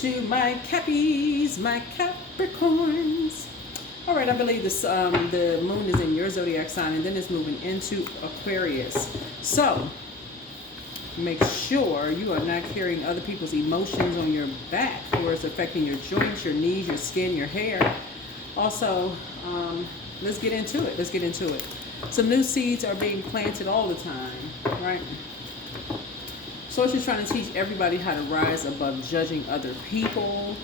to my Cappies, my Capricorns. All right, I believe this the moon is in your zodiac sign, and then it's moving into Aquarius. So make sure you are not carrying other people's emotions on your back, or it's affecting your joints, your knees, your skin, your hair. Also, let's get into it. Let's get into it. Some new seeds are being planted all the time, right? So it's just trying to teach everybody how to rise above judging other people.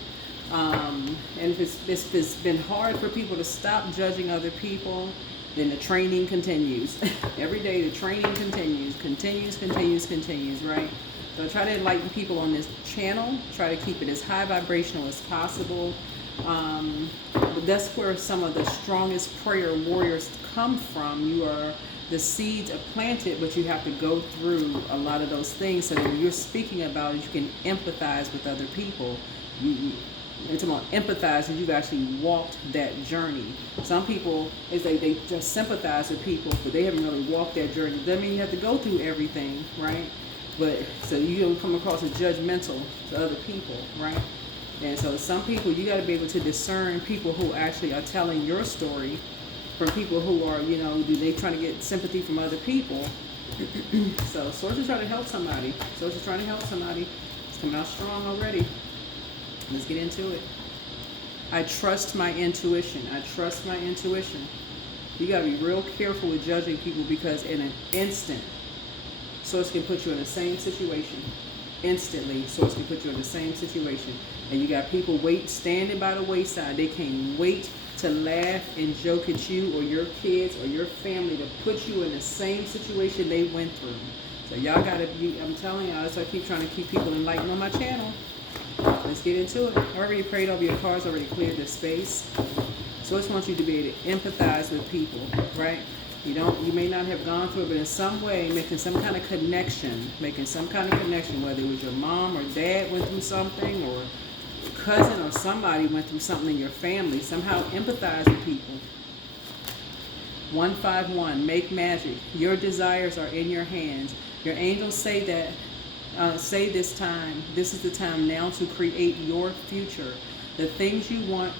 And if it's been hard for people to stop judging other people, then the training continues. Every day the training continues, right? So try to enlighten people on this channel. Try to keep it as high vibrational as possible. But that's where some of the strongest prayer warriors come from. You are the seeds are planted, but you have to go through a lot of those things so that when you're speaking about it, you can empathize with other people. It's about empathize, and you've actually walked that journey. Some people, it's like they just sympathize with people, but they haven't really walked that journey. Doesn't mean you have to go through everything, right? But so you don't come across as judgmental to other people, right? And so some people, you got to be able to discern people who actually are telling your story from people who are, they trying to get sympathy from other people. So Source is trying to help somebody. Source is trying to help somebody. It's coming out strong already. Let's get into it. I trust my intuition. I trust my intuition. You got to be real careful with judging people, because in an instant, Source can put you in the same situation. Instantly, Source can put you in the same situation. And you got people standing by the wayside. They can't wait to laugh and joke at you or your kids or your family, to put you in the same situation they went through. So y'all got to be, I'm telling y'all, that's why I keep trying to keep people enlightened on my channel. Let's get into it. I already prayed over your cards, already cleared the space. So I just want you to be able to empathize with people, right? You may not have gone through it, but in some way, making some kind of connection, whether it was your mom or dad went through something, or cousin or somebody went through something in your family. Somehow empathize with people. 151, make magic. Your desires are in your hands. Your angels say that, this is the time now to create your future. The things you want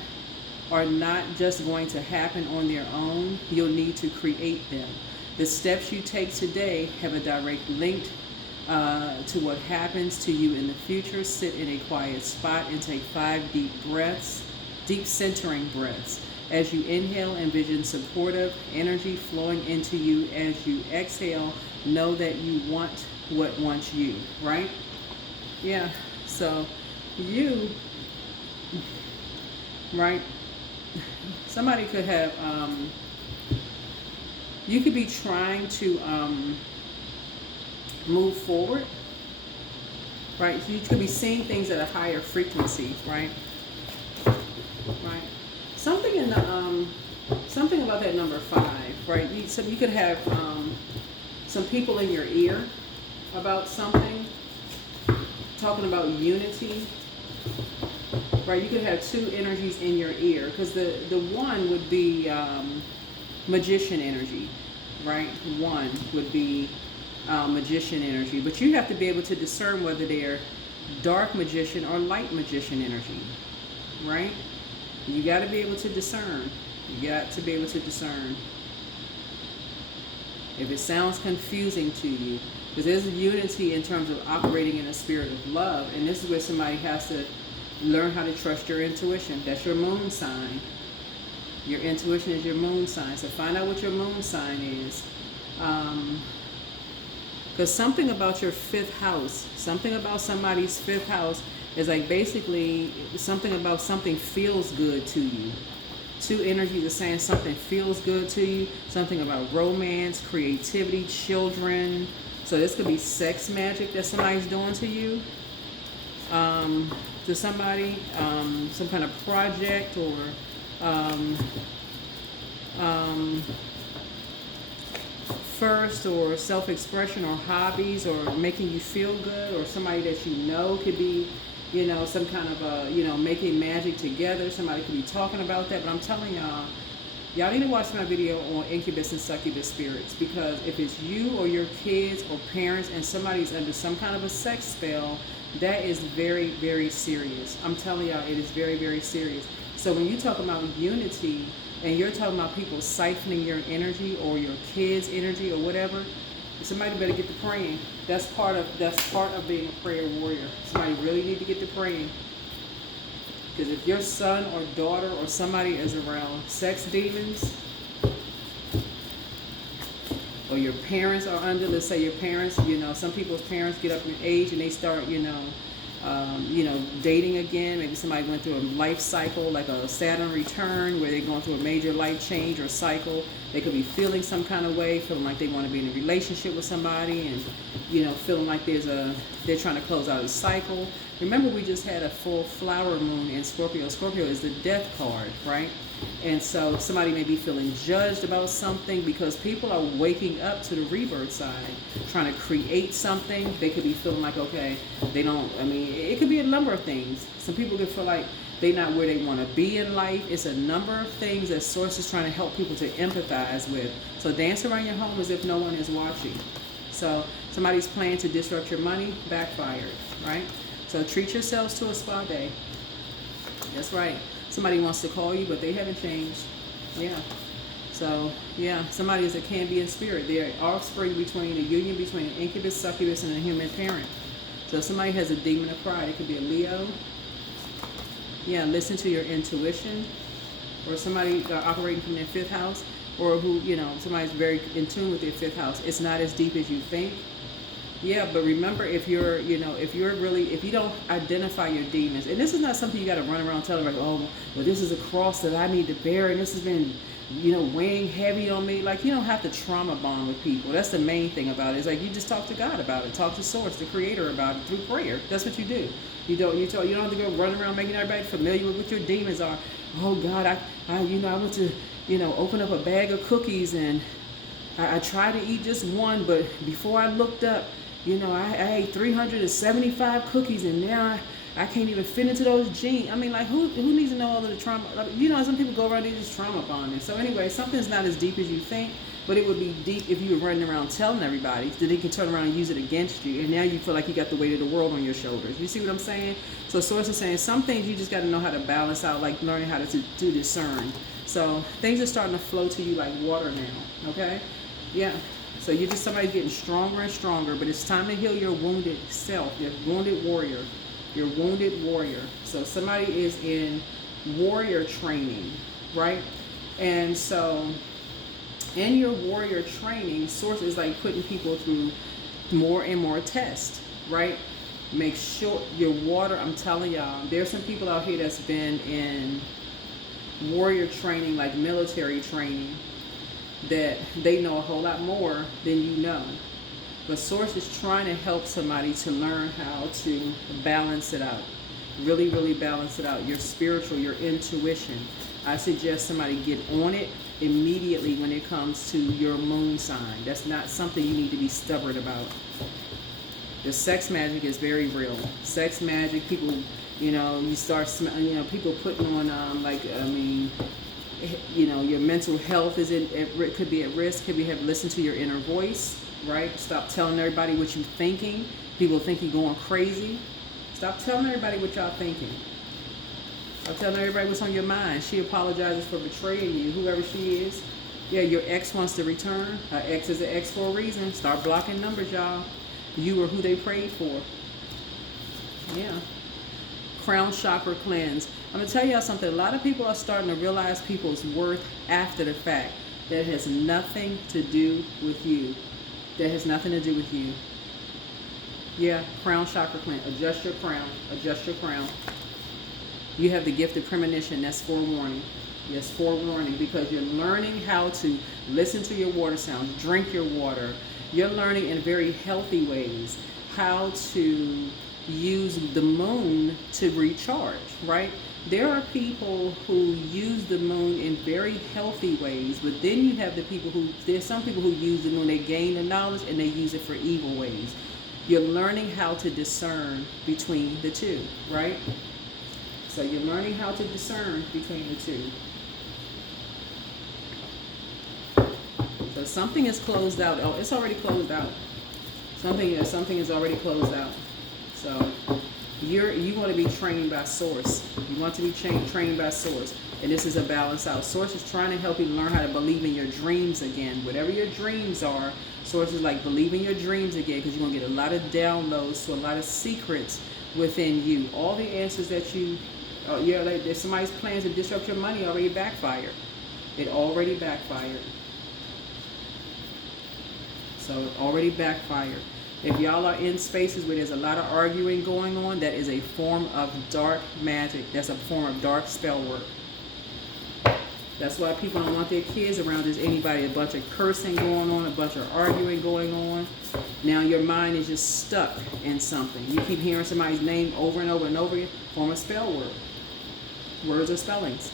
are not just going to happen on their own. You'll need to create them. The steps you take today have a direct link to what happens to you in the future. Sit in a quiet spot and take 5 deep breaths, deep centering breaths. As you inhale, envision supportive energy flowing into you. As you exhale, know that you want what wants you, right? Yeah, so you, right? Somebody could have, you could be trying to move forward, right? So you could be seeing things at a higher frequency, right? Right. Something in the something about that number 5, right? So you could have some people in your ear about something, talking about unity, right? You could have 2 energies in your ear, because the one would be magician energy, right? One would be magician energy, but you have to be able to discern whether they're dark magician or light magician energy, right? You got to be able to discern. You got to be able to discern. If it sounds confusing to you, because there's a unity in terms of operating in a spirit of love, and this is where somebody has to learn how to trust your intuition. That's your moon sign. Your intuition is your moon sign. So find out what your moon sign is. Because something about your 5th house, something about somebody's 5th house is like basically something about something feels good to you. 2 energies are saying something feels good to you. Something about romance, creativity, children. So this could be sex magic that somebody's doing to you. To somebody, some kind of project, or first, or self-expression, or hobbies, or making you feel good, or somebody that you know could be, some kind of making magic together. Somebody could be talking about that. But I'm telling y'all, Y'all need to watch my video on incubus and succubus spirits, because if it's you or your kids or parents and somebody's under some kind of a sex spell, that is very, very serious. I'm telling y'all, it is very, very serious. So when you talk about unity and you're talking about people siphoning your energy or your kids' energy or whatever, somebody better get to praying. That's part of being a prayer warrior. Somebody really need to get to praying. Because if your son or daughter or somebody is around sex demons, or your parents are under, let's say your parents, some people's parents get up in age and they start, dating again. Maybe somebody went through a life cycle, like a Saturn return, where they're going through a major life change or cycle. They could be feeling some kind of way, feeling like they want to be in a relationship with somebody, and feeling like they're trying to close out a cycle. Remember, we just had a full flower moon in Scorpio. Scorpio is the death card, right? And so somebody may be feeling judged about something because people are waking up to the rebirth side, trying to create something. They could be feeling like, okay, it could be a number of things. Some people could feel like they're not where they want to be in life. It's a number of things that Source is trying to help people to empathize with. So dance around your home as if no one is watching. So somebody's planning to disrupt your money, backfired, right? So treat yourselves to a spa day. That's right. Somebody wants to call you, but they haven't changed. Yeah. So, yeah, somebody is a Cambian spirit. They're offspring between a union between an incubus, succubus, and a human parent. So if somebody has a demon of pride, it could be a Leo. Yeah, listen to your intuition. Or somebody operating from their fifth house, or who, somebody's very in tune with their fifth house. It's not as deep as you think. Yeah, but remember, if you don't identify your demons, and this is not something you got to run around telling, like, oh, well, this is a cross that I need to bear, and this has been, weighing heavy on me. Like, you don't have to trauma bond with people. That's the main thing about it. It's like, you just talk to God about it, talk to Source, the Creator, about it through prayer. That's what you do. You don't have to go running around making everybody familiar with what your demons are. Oh God, I went to, open up a bag of cookies, and I tried to eat just one, but before I looked up, I ate 375 cookies, and now I can't even fit into those jeans. I mean, like, who needs to know all of the trauma? Some people go around, they just trauma bonding. So anyway, something's not as deep as you think, but it would be deep if you were running around telling everybody that they can turn around and use it against you, and now you feel like you got the weight of the world on your shoulders. You see what I'm saying? So Source is saying some things you just got to know how to balance out, like learning how to discern. So things are starting to flow to you like water now, okay? Yeah. So you're just somebody's getting stronger and stronger, but it's time to heal your wounded self, your wounded warrior, your wounded warrior. So somebody is in warrior training, right? And so in your warrior training, Source is like putting people through more and more tests, right? Make sure your water, I'm telling y'all, there's some people out here that's been in warrior training, like military training, that they know a whole lot more than you know. But Source is trying to help somebody to learn how to balance it out. Really, really balance it out. Your spiritual, your intuition. I suggest somebody get on it immediately when it comes to your moon sign. That's not something you need to be stubborn about. The sex magic is very real. Sex magic, people, you start, people putting on, your mental health could be at risk. Could be listen to your inner voice, right? Stop telling everybody what you're thinking. People think you're going crazy. Stop telling everybody what y'all thinking. Stop telling everybody what's on your mind. She apologizes for betraying you, whoever she is. Yeah, your ex wants to return. Her ex is an ex for a reason. Start blocking numbers, y'all. You were who they prayed for. Yeah. Crown chakra cleanse. I'm going to tell y'all something. A lot of people are starting to realize people's worth after the fact. That has nothing to do with you. That has nothing to do with you. Yeah, crown chakra cleanse. Adjust your crown. Adjust your crown. You have the gift of premonition. That's forewarning. Yes, forewarning, because you're learning how to listen to your water sounds. Drink your water. You're learning in very healthy ways how to use the moon to recharge, right? There are people who use the moon in very healthy ways, but then you have there's some people who use the moon, they gain the knowledge and they use it for evil ways. You're learning how to discern between the two, right? So you're learning how to discern between the two. So something is closed out. Oh, it's already closed out. Something is already closed out. So you want to be trained by source. You want to be trained by source. And this is a balance out. Source is trying to help you learn how to believe in your dreams again. Whatever your dreams are, source is like believe in your dreams again, because you're going to get a lot of downloads to a lot of secrets within you. All the answers that you, like if somebody's plans to disrupt your money already backfired. It already backfired. So it already backfired. If y'all are in spaces where there's a lot of arguing going on, that is a form of dark magic. That's a form of dark spell work. That's why people don't want their kids around just anybody. A bunch of cursing going on, a bunch of arguing going on. Now your mind is just stuck in something. You keep hearing somebody's name over and over and over again. Form of spell work. Words or spellings.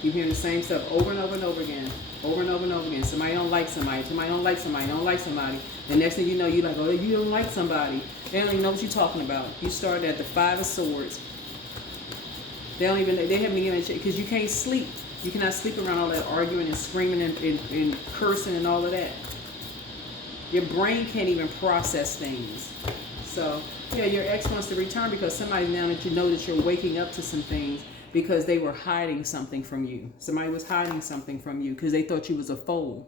Keep hearing the same stuff over and over and over again. Over and over and over again. Somebody don't like somebody. Somebody don't like somebody. Don't like somebody. The next thing you know, you're like, oh, you don't like somebody. They don't even know what you're talking about. You started at the 5 of Swords. They haven't even, because you can't sleep. You cannot sleep around all that arguing and screaming and cursing and all of that. Your brain can't even process things. So, yeah, your ex wants to return because somebody, now that you know that you're waking up to some things, because they were hiding something from you. Somebody was hiding something from you because they thought you was a fool.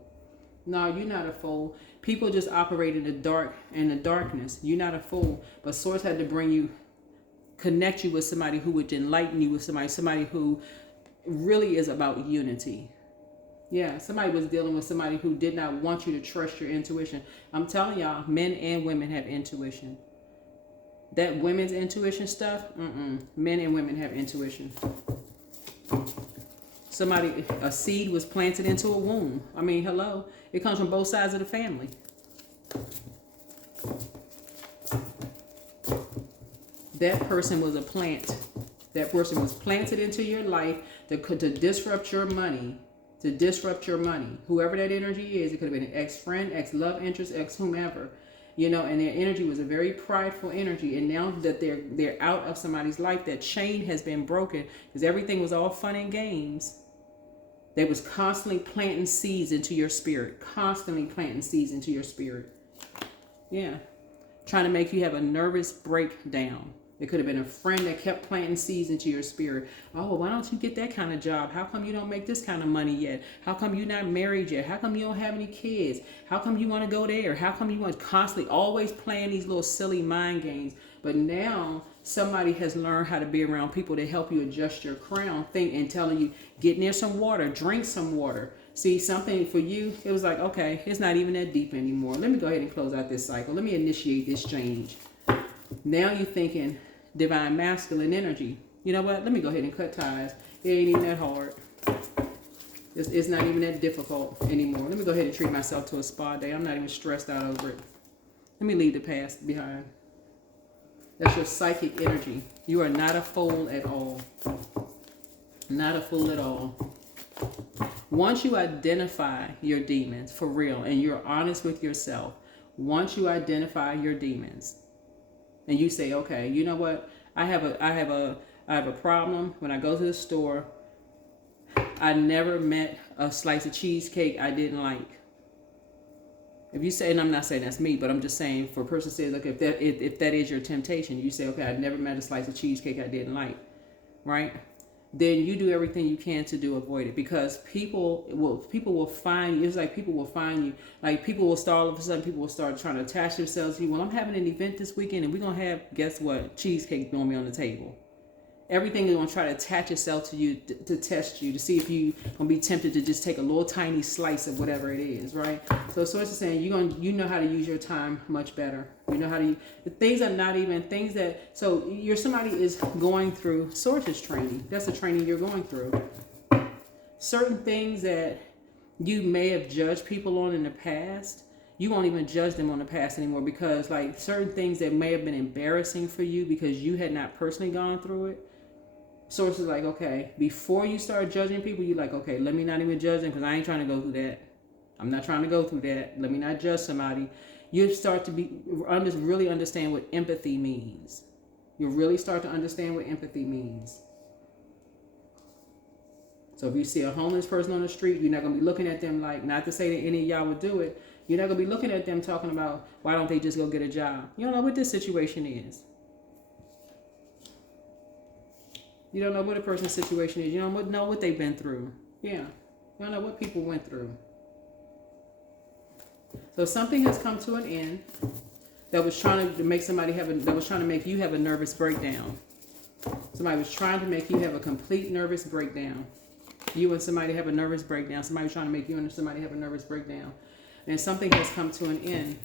No, you're not a fool. People just operate in the darkness. You're not a fool. But Source had to connect you with somebody who would enlighten you, with somebody who really is about unity. Yeah, somebody was dealing with somebody who did not want you to trust your intuition. I'm telling y'all, men and women have intuition. That women's intuition stuff, men and women have intuition. A seed was planted into a womb. I mean, hello. It comes from both sides of the family. That person was a plant. That person was planted into your life to disrupt your money. To disrupt your money. Whoever that energy is, it could have been an ex-friend, ex-love interest, ex-whomever. And their energy was a very prideful energy. And now that they're out of somebody's life, that chain has been broken because everything was all fun and games. They was constantly planting seeds into your spirit. Constantly planting seeds into your spirit. Yeah. Trying to make you have a nervous breakdown. It could have been a friend that kept planting seeds into your spirit. Oh, why don't you get that kind of job? How come you don't make this kind of money yet? How come you're not married yet? How come you don't have any kids? How come you want to go there? How come you want to constantly always playing these little silly mind games? But now somebody has learned how to be around people to help you adjust your crown, think, and telling you, get near some water, drink some water. See, something for you, it was like, okay, it's not even that deep anymore. Let me go ahead and close out this cycle. Let me initiate this change. Now you're thinking divine masculine energy. You know what? Let me go ahead and cut ties. It ain't even that hard. It's not even that difficult anymore. Let me go ahead and treat myself to a spa day. I'm not even stressed out over it. Let me leave the past behind. That's your psychic energy. You are not a fool at all. Not a fool at all. Once you identify your demons for real and you're honest with yourself, once you identify your demons and you say, okay, you know what? I have a problem. When I go to the store, I never met a slice of cheesecake I didn't like. If you say, and I'm not saying that's me, but I'm just saying for a person says, okay, if that is your temptation, you say, okay, I never met a slice of cheesecake I didn't like, right? Then you do everything you can to avoid it, because people will find you. It's like people will find you. Like people will start, all of a sudden people will start trying to attach themselves to you. Well, I'm having an event this weekend and we're going to have, guess what? Cheesecake going to be on the table. Everything is going to try to attach itself to you to test you, to see if you're going to be tempted to just take a little tiny slice of whatever it is, right? So Source is saying you know how to use your time much better. You know how to, things are not even things that, so somebody is going through Source's training. That's the training you're going through. Certain things that you may have judged people on in the past, you won't even judge them on the past anymore, because like certain things that may have been embarrassing for you because you had not personally gone through it. Source is like, okay, before you start judging people, you're like, okay, let me not even judge them because I ain't trying to go through that. I'm not trying to go through that. Let me not judge somebody. You start to really understand what empathy means. You really start to understand what empathy means. So if you see a homeless person on the street, you're not going to be looking at them like, not to say that any of y'all would do it, you're not going to be looking at them talking about, why don't they just go get a job? You don't know what this situation is. You don't know what a person's situation is. You don't know what they've been through. Yeah. You don't know what people went through. So something has come to an end that was trying to make you have a nervous breakdown. Somebody was trying to make you have a complete nervous breakdown. You and somebody have a nervous breakdown. Somebody was trying to make you and somebody have a nervous breakdown. And something has come to an end.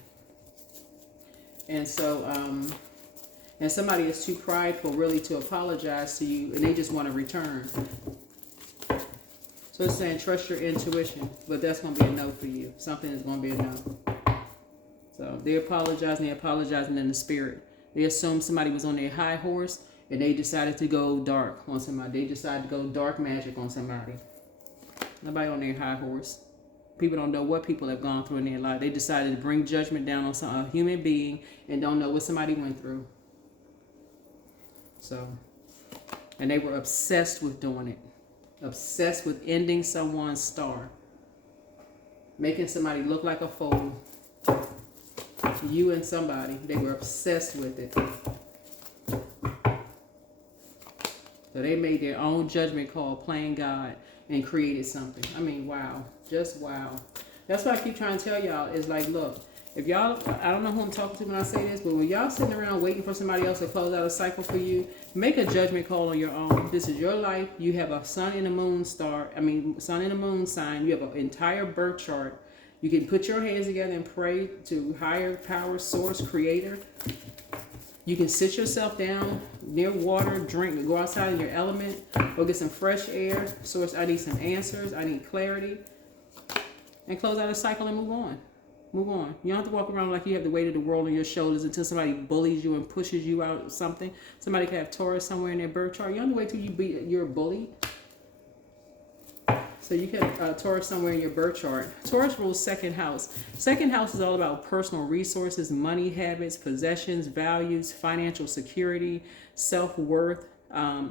And so, and somebody is too prideful really to apologize to you, and they just want to return. So it's saying trust your intuition, but that's going to be a no for you. Something is going to be a no. So they're apologizing in the spirit. They assume somebody was on their high horse and they decided to go dark on somebody. They decided to go dark magic on somebody. Nobody on their high horse. People don't know what people have gone through in their life. They decided to bring judgment down on a human being and don't know what somebody went through. So, and they were obsessed with doing it. Obsessed with ending someone's star. Making somebody look like a fool. You and somebody, they were obsessed with it. So they made their own judgment call, playing God, and created something. I mean, wow. Just wow. That's why I keep trying to tell y'all, is like, look, if y'all, I don't know who I'm talking to when I say this, but when y'all sitting around waiting for somebody else to close out a cycle for you, make a judgment call on your own. This is your life. You have a sun and a moon sun and a moon sign. You have an entire birth chart. You can put your hands together and pray to higher power, source, creator. You can sit yourself down near water, drink, go outside in your element, go get some fresh air. Source, I need some answers. I need clarity. And close out a cycle and move on. Move on. You don't have to walk around like you have the weight of the world on your shoulders until somebody bullies you and pushes you out of something. Somebody could have Taurus somewhere in their birth chart. You don't have to wait till you're bullied. So you can Taurus somewhere in your birth chart. Taurus rules second house. Second house is all about personal resources, money habits, possessions, values, financial security, self-worth,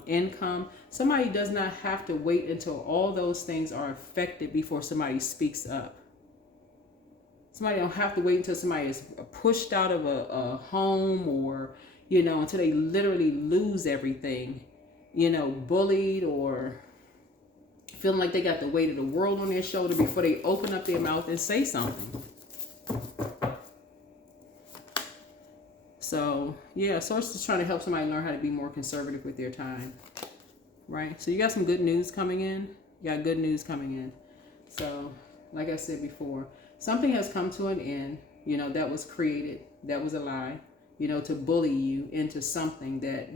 income. Somebody does not have to wait until all those things are affected before somebody speaks up. Somebody don't have to wait until somebody is pushed out of a home or, until they literally lose everything, bullied or feeling like they got the weight of the world on their shoulder before they open up their mouth and say something. So, yeah, Source is trying to help somebody learn how to be more conservative with their time, right? So you got some good news coming in. You got good news coming in. So, like I said before, something has come to an end, that was created, that was a lie, to bully you into something that,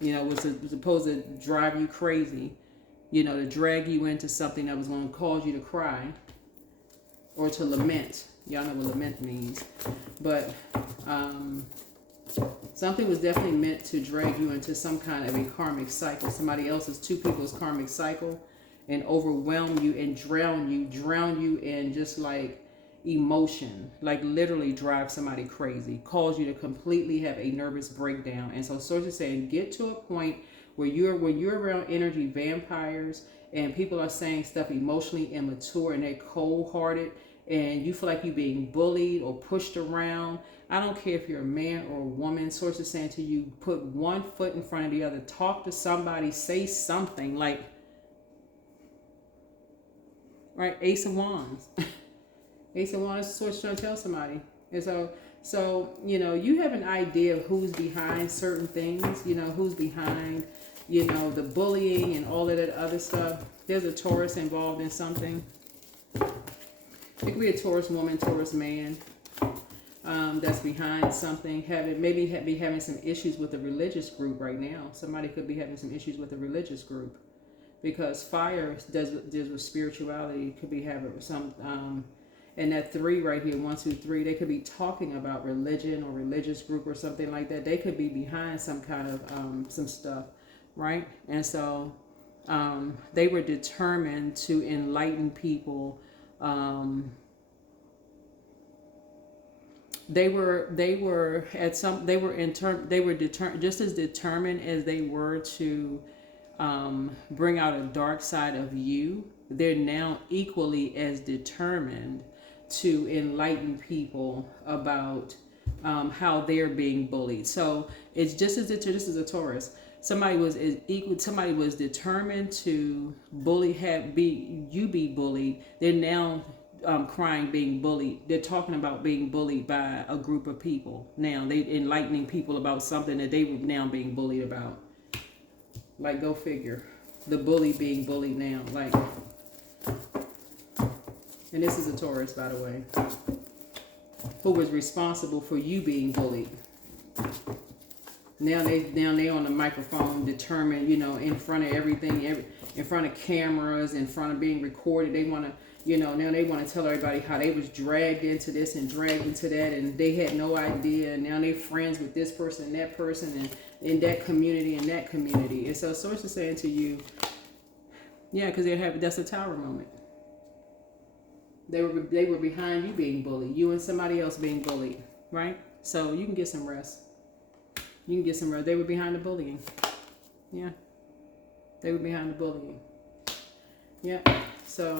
was supposed to drive you crazy, to drag you into something that was going to cause you to cry or to lament. Y'all know what lament means. But something was definitely meant to drag you into some kind of a karmic cycle, somebody else's, two people's karmic cycle, and overwhelm you and drown you in just like emotion, like literally drive somebody crazy, cause you to completely have a nervous breakdown. And so Source is saying, get to a point where you're around energy vampires and people are saying stuff emotionally immature and they're cold-hearted and you feel like you're being bullied or pushed around. I don't care if you're a man or a woman. Source is saying to you, put one foot in front of the other, talk to somebody, say something like, right? Ace of Wands. Ace of Wands is Source trying to tell somebody. And so you have an idea of who's behind certain things, who's behind, the bullying and all of that other stuff. There's a Taurus involved in something. It could be a Taurus woman, Taurus man that's behind something. Maybe be having some issues with a religious group right now. Somebody could be having some issues with a religious group. Because fire deals with spirituality, could be having some, and that 3 right here, 1, 2, 3, they could be talking about religion or religious group or something like that. They could be behind some kind of, some stuff, right? And so they were determined to enlighten people. They were just as determined as they were to bring out a dark side of you, they're now equally as determined to enlighten people about how they're being bullied. So it's just as this is a Taurus. Somebody was determined to be bullied. They're now crying being bullied. They're talking about being bullied by a group of people. Now they enlightening people about something that they were now being bullied about. Like, go figure. The bully being bullied now. Like, and this is a Taurus, by the way, who was responsible for you being bullied. Now they on the microphone, determined, in front of everything, in front of cameras, in front of being recorded. They want to, now they want to tell everybody how they was dragged into this and dragged into that, and they had no idea. And now they friends with this person and that person, and in that community and that community. And so Source is saying to you, yeah, because that's a Tower moment. They were behind you being bullied, you and somebody else being bullied, right? So you can get some rest. You can get some rest. They were behind the bullying. Yeah. They were behind the bullying. Yeah. So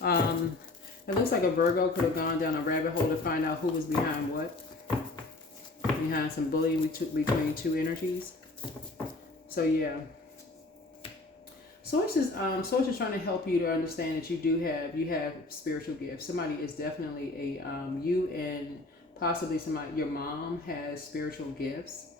it looks like a Virgo could have gone down a rabbit hole to find out who was behind what. Behind some bullying between two energies. So yeah. Source is trying to help you to understand that you have spiritual gifts. Somebody is definitely you and possibly your mom has spiritual gifts.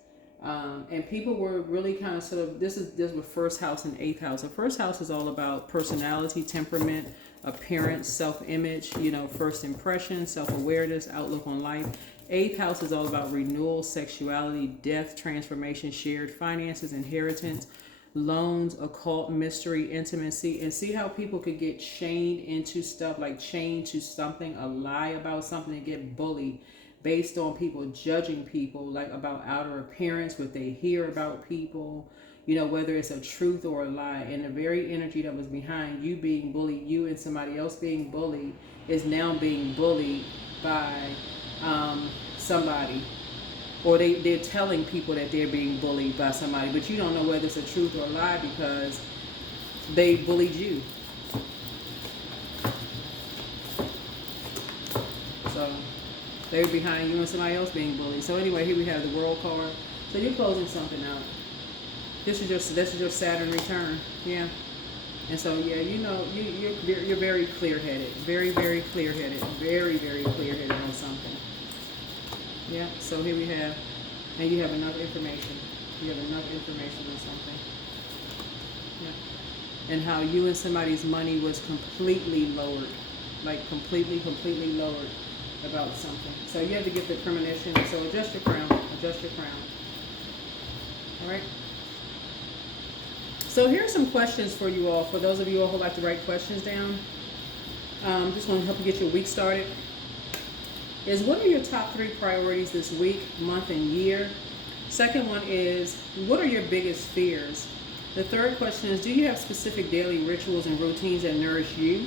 And people were really kind of sort of, this with first house and eighth house. The first house is all about personality, temperament, appearance, self-image, first impression, self-awareness, outlook on life. Eighth house is all about renewal, sexuality, death, transformation, shared finances, inheritance, loans, occult, mystery, intimacy. And see how people could get chained into stuff, like chained to something, a lie about something, and get bullied based on people judging people, like about outer appearance, what they hear about people, whether it's a truth or a lie. And the very energy that was behind you being bullied, you and somebody else being bullied, is now being bullied by somebody. Or they're telling people that they're being bullied by somebody, but you don't know whether it's a truth or a lie because they bullied you. So they're behind you and somebody else being bullied. So anyway, here we have the World card. So you're closing something out. This is your Saturn return. Yeah. And so yeah, you're very clear-headed, very, very clear-headed, very, very clear-headed on something. Yeah. So here we have, and you have enough information. You have enough information on something. Yeah. And how you and somebody's money was completely lowered, like completely lowered about something. So you have to get the premonition. So adjust your crown. Adjust your crown. All right. So here's some questions for you all. For those of you all who like to write questions down, I'm just going to help you get your week started. Is what are your top 3 priorities this week, month, and year? Second one is, what are your biggest fears? The third question is, do you have specific daily rituals and routines that nourish you?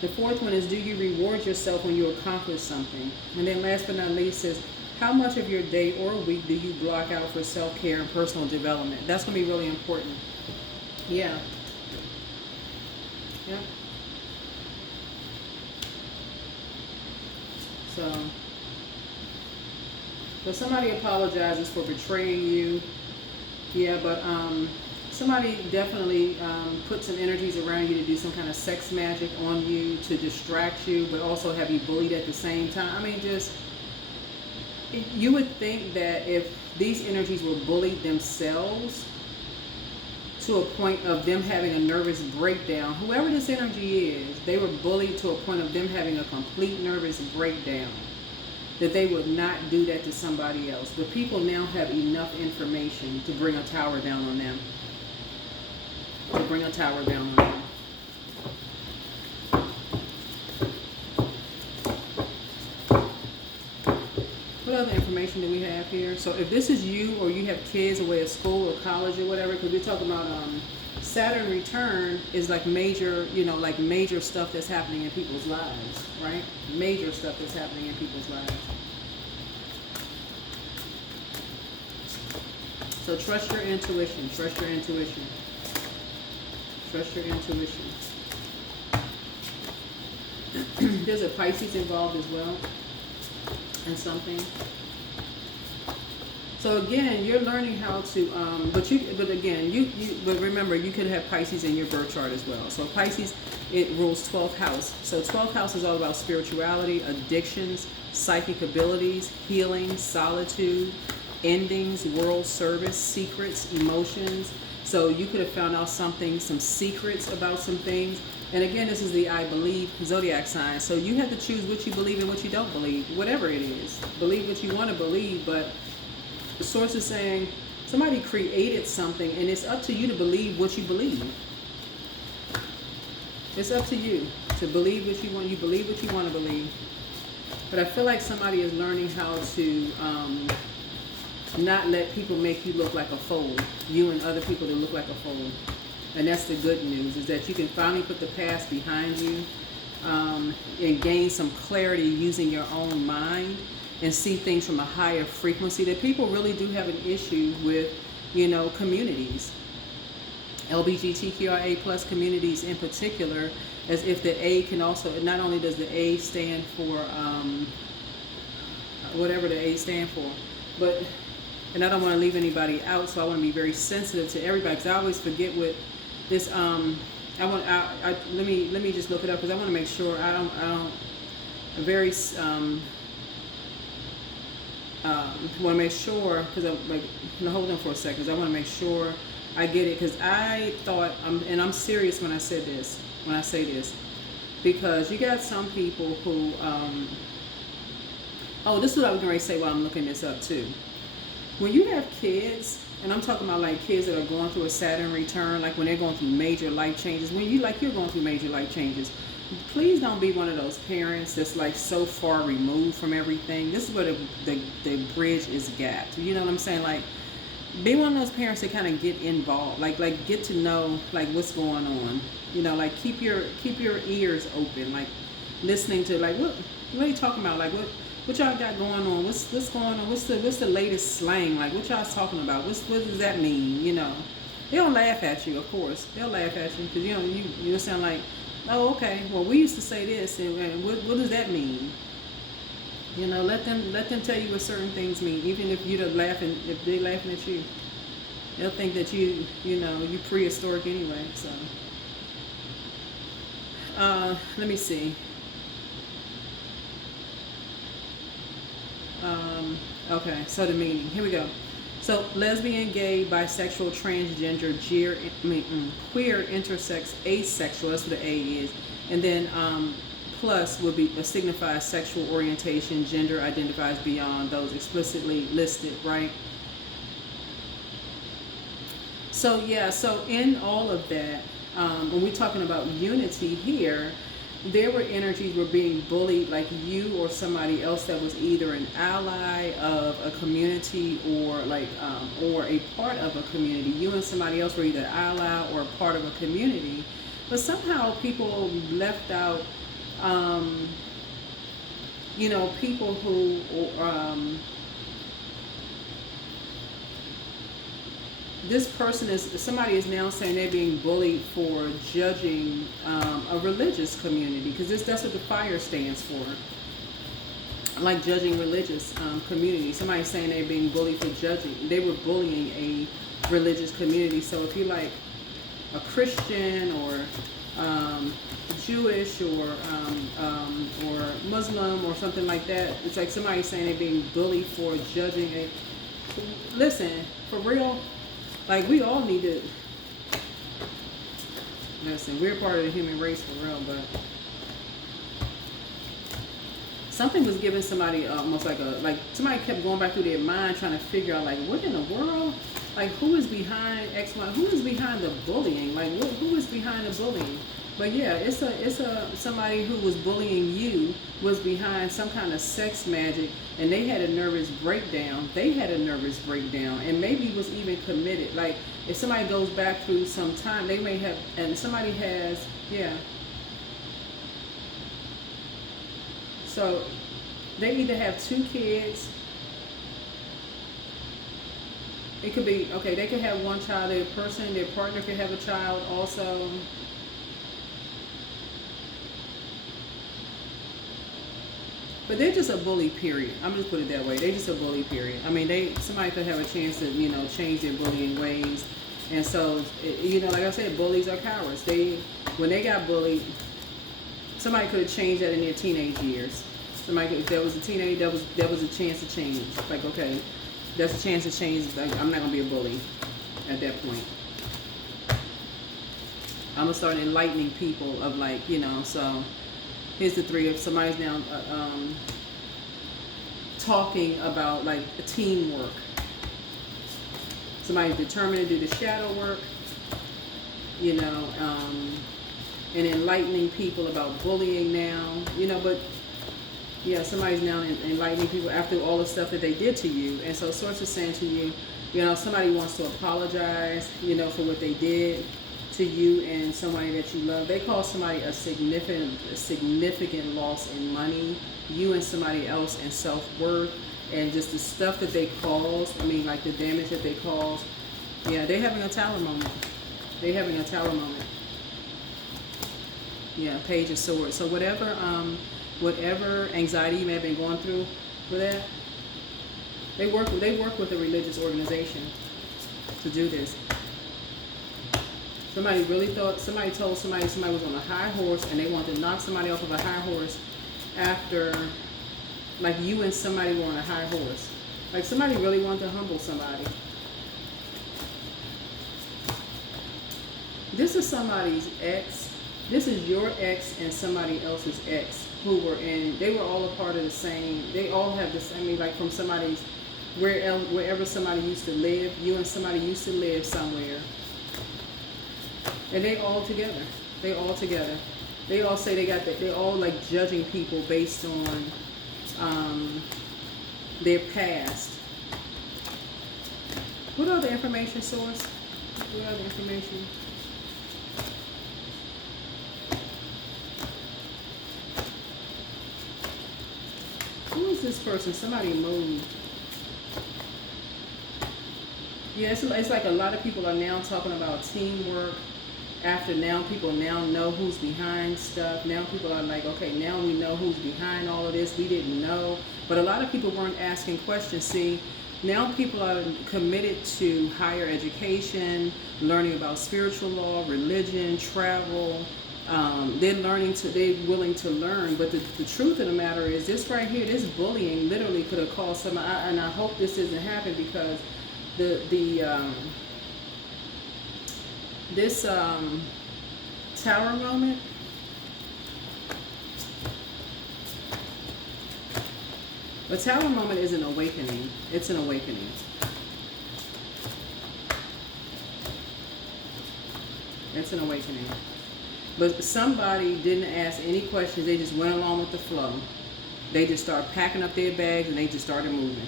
The fourth one is, do you reward yourself when you accomplish something? And then last but not least is, how much of your day or week do you block out for self-care and personal development? That's going to be really important. Yeah. Yeah. So somebody apologizes for betraying you. Yeah, but somebody definitely put some energies around you to do some kind of sex magic on you to distract you, but also have you bullied at the same time. I mean, you would think that if these energies were bullied themselves to a point of them having a nervous breakdown, whoever this energy is, they were bullied to a point of them having a complete nervous breakdown, that they would not do that to somebody else. But people now have enough information to bring a tower down on them. To bring a tower down on them. What other information do we have here? So if this is you, or you have kids away at school or college or whatever, because we're talking about Saturn return is like major, like major stuff that's happening in people's lives, right? Major stuff that's happening in people's lives. So trust your intuition. Trust your intuition. Trust your intuition. There's a Pisces involved as well in something. So again, you're learning how to, but remember, you could have Pisces in your birth chart as well. So Pisces, it rules 12th house. So 12th house is all about spirituality, addictions, psychic abilities, healing, solitude, endings, world service, secrets, emotions. So you could have found out something, some secrets about some things. And again, this is the I believe zodiac sign. So you have to choose what you believe and what you don't believe, whatever it is. Believe what you want to believe, but the source is saying somebody created something, and it's up to you to believe what you believe. It's up to you to believe what you want. You believe what you want to believe. But I feel like somebody is learning how to not let people make you look like a fool. You and other people to look like a fool. And that's the good news, is that you can finally put the past behind you and gain some clarity using your own mind and see things from a higher frequency. That people really do have an issue with, communities. LGBTQIA plus communities in particular, as if the A can also, not only does the A stand for whatever the A stand for, but, and I don't want to leave anybody out, so I want to be very sensitive to everybody, because I always forget what this, let me just look it up, because I want to make sure I don't very, want to make sure, because I'm like, hold on for a second, because I want to make sure I get it, because I thought, and I'm serious when I say this, because you got some people who, this is what I was going to say while I'm looking this up too. When you have kids, and I'm talking about like kids that are going through a Saturn return, like when they're going through major life changes, when you're going through major life changes, please don't be one of those parents that's like so far removed from everything. This is where the bridge is gapped. You know what I'm saying? Like, be one of those parents that kind of get involved, like get to know like what's going on. Like keep your ears open, like listening to like what are you talking about? Like what y'all got going on? What's going on? What's the latest slang? Like what y'all talking about? What does that mean? They don't laugh at you, of course. They'll laugh at you because you sound like, oh, okay. Well, we used to say this, and what does that mean? Let them tell you what certain things mean, even if they're laughing at you. They'll think that you prehistoric anyway. So, let me see. Okay, so the meaning. Here we go. So, lesbian, gay, bisexual, transgender, queer, intersex, asexual. That's what the A is, and then plus would be signifies sexual orientation, gender identifies beyond those explicitly listed, right? So yeah, so in all of that, when we're talking about unity here, there were energies were being bullied, like you or somebody else that was either an ally of a community or like or a part of a community. You and somebody else were either an ally or a part of a community, but somehow people left out people who somebody is now saying they're being bullied for judging a religious community, because that's what the fire stands for, like judging religious community. Somebody's saying they're being bullied for judging. They were bullying a religious community. So if you're like a Christian or Jewish or Muslim or something like that, it's like somebody saying they're being bullied for judging a. Listen, for real, like we all need to. Listen, we're part of the human race for real, but something was giving somebody almost like somebody kept going back through their mind trying to figure out like what in the world, like who is behind X, Y, who is behind the bullying, like who is behind the bullying. But yeah, it's somebody who was bullying you was behind some kind of sex magic, and they had a nervous breakdown. And maybe was even committed. Like if somebody goes back through some time, they may have, and somebody has, yeah. So they either have 2 kids It could be, okay, they could have one child, their partner could have a child also. But they're just a bully, period. I'm just put it that way. They're just a bully, period. I mean, somebody could have a chance to, change their bullying ways. And so, like I said, bullies are cowards. When they got bullied, somebody could have changed that in their teenage years. If there was a teenage, that was a chance to change. Like, okay, that's a chance to change. Like, I'm not gonna be a bully at that point. I'm gonna start enlightening people of like, so here's the three. If somebody's now talking about like teamwork, somebody's determined to do the shadow work, and enlightening people about bullying now, but yeah, somebody's now enlightening people after all the stuff that they did to you. And so Source is saying to you, somebody wants to apologize, for what they did to you and somebody that you love. They cause somebody a significant loss in money, you and somebody else, and self-worth, and just the stuff that they caused. I mean, like the damage that they caused. Yeah, they're having a tower moment. They're having a tower moment. Yeah, Page of Swords. So whatever anxiety you may have been going through with that, they work with a religious organization to do this. Somebody told somebody was on a high horse and they wanted to knock somebody off of a high horse after, like, you and somebody were on a high horse. Like, somebody really wanted to humble somebody. This is somebody's ex. This is your ex and somebody else's ex they were all a part of the same, they all have this, I mean, like from somebody's, wherever somebody used to live, you and somebody used to live somewhere. And they all together. They all say they're all like judging people based on their past. What other information, Source? What other information? Who is this person? Somebody moved. Yeah, it's like a lot of people are now talking about teamwork. After now, people now know who's behind stuff. Now people are like, okay, now we know who's behind all of this. We didn't know. But a lot of people weren't asking questions. See, now people are committed to higher education, learning about spiritual law, religion, travel. They're willing to learn. But the truth of the matter is this right here, this bullying literally could have caused somebody, and I hope this doesn't happen, because this tower moment, the tower moment is an awakening. It's an awakening. It's an awakening. But somebody didn't ask any questions. They just went along with the flow. They just started packing up their bags and they just started moving.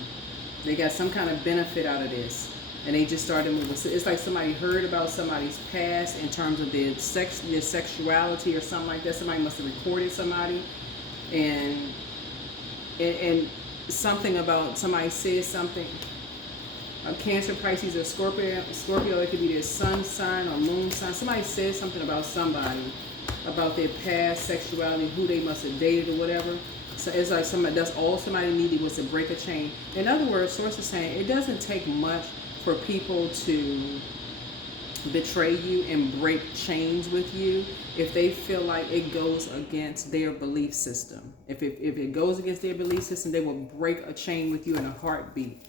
They got some kind of benefit out of this. And they just started moving. So it's like somebody heard about somebody's past in terms of their sexuality or something like that. Somebody must have recorded somebody, and something about somebody said something. Cancer, Pisces, or Scorpio. It could be their sun sign or moon sign. Somebody said something about somebody, about their past sexuality, who they must have dated or whatever. So it's like that's all somebody needed was to break a chain. In other words, Source is saying it doesn't take much for people to betray you and break chains with you if they feel like it goes against their belief system. If it goes against their belief system, they will break a chain with you in a heartbeat.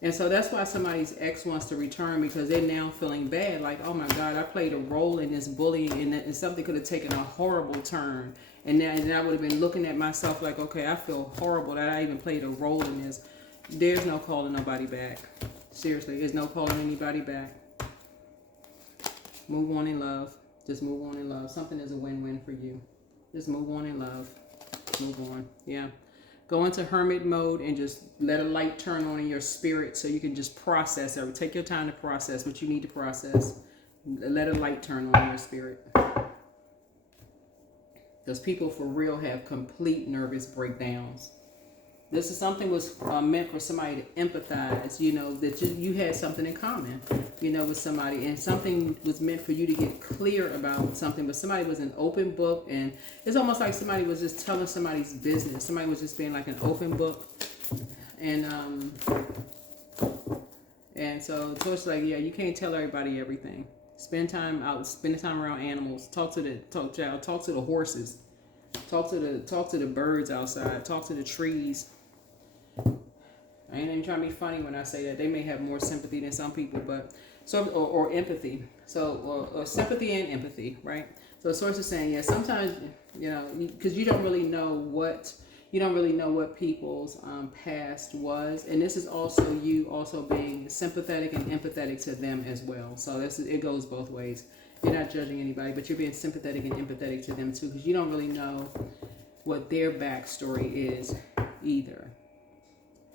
And so that's why somebody's ex wants to return, because they're now feeling bad. Like, oh my God, I played a role in this bullying, and something could have taken a horrible turn. And I would have been looking at myself like, okay, I feel horrible that I even played a role in this. There's no calling nobody back. Seriously, there's no calling anybody back. Move on in love. Just move on in love. Something is a win-win for you. Just move on in love. Move on. Yeah. Go into hermit mode and just let a light turn on in your spirit so you can just process it. Take your time to process what you need to process. Let a light turn on in your spirit. Because people for real have complete nervous breakdowns. This is something was meant for somebody to empathize, you know, that you had something in common, you know, with somebody, and something was meant for you to get clear about something, but somebody was an open book, and it's almost like somebody was just telling somebody's business. Somebody was just being like an open book, and so it's like, yeah, you can't tell everybody everything. Spend time out, spend time around animals. Talk to the horses, talk to the birds outside, talk to the trees. I ain't even trying to be funny when I say that. They may have more sympathy than some people, but or empathy. So or sympathy and empathy, right? So the source is saying, yeah, sometimes, you know, because you don't really know what people's past was, and this is also you also being sympathetic and empathetic to them as well. So it goes both ways. You're not judging anybody, but you're being sympathetic and empathetic to them too, because you don't really know what their backstory is either.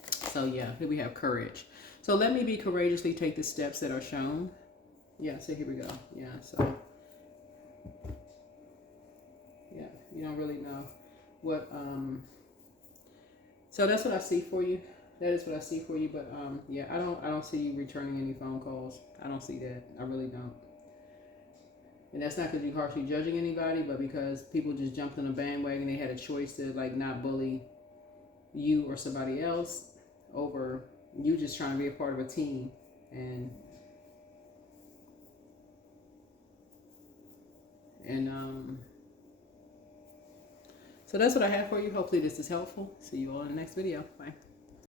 So yeah, here we have courage. So let me be courageously take the steps that are shown. Yeah, so here we go. Yeah, so yeah, you don't really know what so that's what I see for you. That is what I see for you, but yeah, I don't see you returning any phone calls. I don't see that. I really don't. And that's not because you're harshly judging anybody, but because people just jumped on a bandwagon. They had a choice to like not bully you or somebody else over you just trying to be a part of a team. And so that's what I have for you. Hopefully this is helpful. See you all in the next video. Bye.